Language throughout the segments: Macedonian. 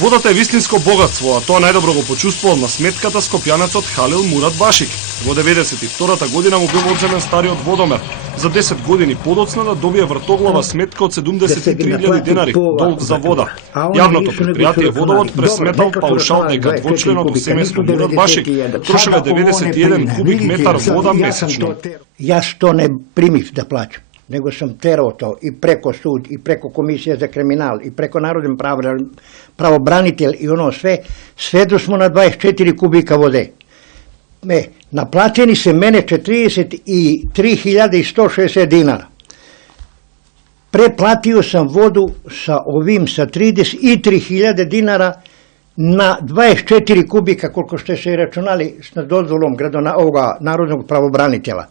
Водата е вистинско богатство, а тоа најдобро го почувствувал на сметката скопјанецот Халил Мурат Башик. Во 92-та година му бил одземен стариот водомер. За 10 години подоцна да добие вртоглава сметка од 73.000 денари, долг за вода. Јавното предпријатие Водовод пресметал паушал дека двочленото семејство Мурат Башик трошеле 91 кубик метар вода месечно. Јас то не примив да плаќам, него сум терao то и преко суд, и преко комисија за криминал, и преко народен правобранител и оно све смо на 24 кубика воде. Наплатени се мене 43.160 динара. Преплатио сам воду sa 33.000 dinara на 24 кубика, колко ще се рачунали с дозволом народnog правобранителя.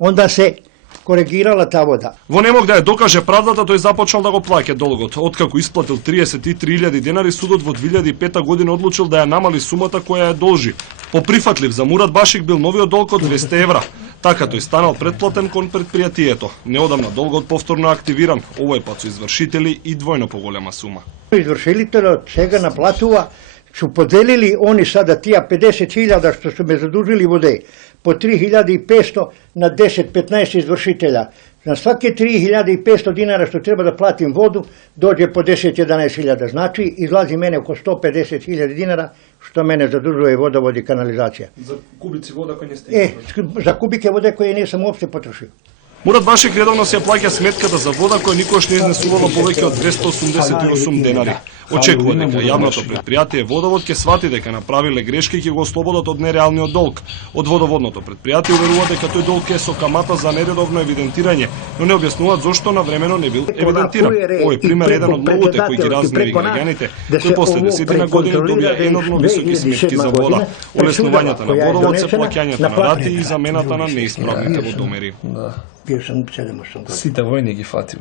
Onda се коригирала таа вода. Во не мог да ја докаже правдата, тој започнал да го плаќа долгот. Откако исплатил 33.000 денари, судот во 2005 година одлучил да ја намали сумата која ја должи. Поприфатлив за Мурат Башик бил новиот долг од 200 евра. Така тој станал предплатен кон предпријатието. Неодамна долгот повторно активиран, овој пат со извршители и двојно поголема сума. Извршителите од сега наплатува, што поделили они сада тија 50.000 што се ме задужили воде, по 3.500 на 10-15 извршителја. На сваке 3.500 динара што треба да платим воду, доđe по 10-11.000. Значи, излази мене око 150.000 динара, што мене задужува водовод и канализација. За кубици вода кои не сте? За кубике воде кои не сам уопште потрошил. Мурат Башик редовно се плаќа сметката за вода која никош не изнесувала повеќе од 288 денари. Очекува дека јавното предпријатие Водовод ќе свати дека направиле грешки и ќе го ослободат од нереалниот долг. Од водоводното предпријатие уверува дека тој долг е со камата за нередовно евидентирање, но не објаснуваат зошто навремено не бил евидентиран. Овој пример е еден од многуте кои ги разневи граѓаните, кои после 10 години добија енормно високи сметки за вода. Олеснувањата на Водовод се плаќањето на рати и замената на неисправните водомери. Бил сам 7-8 години. Сите војни ги фатил.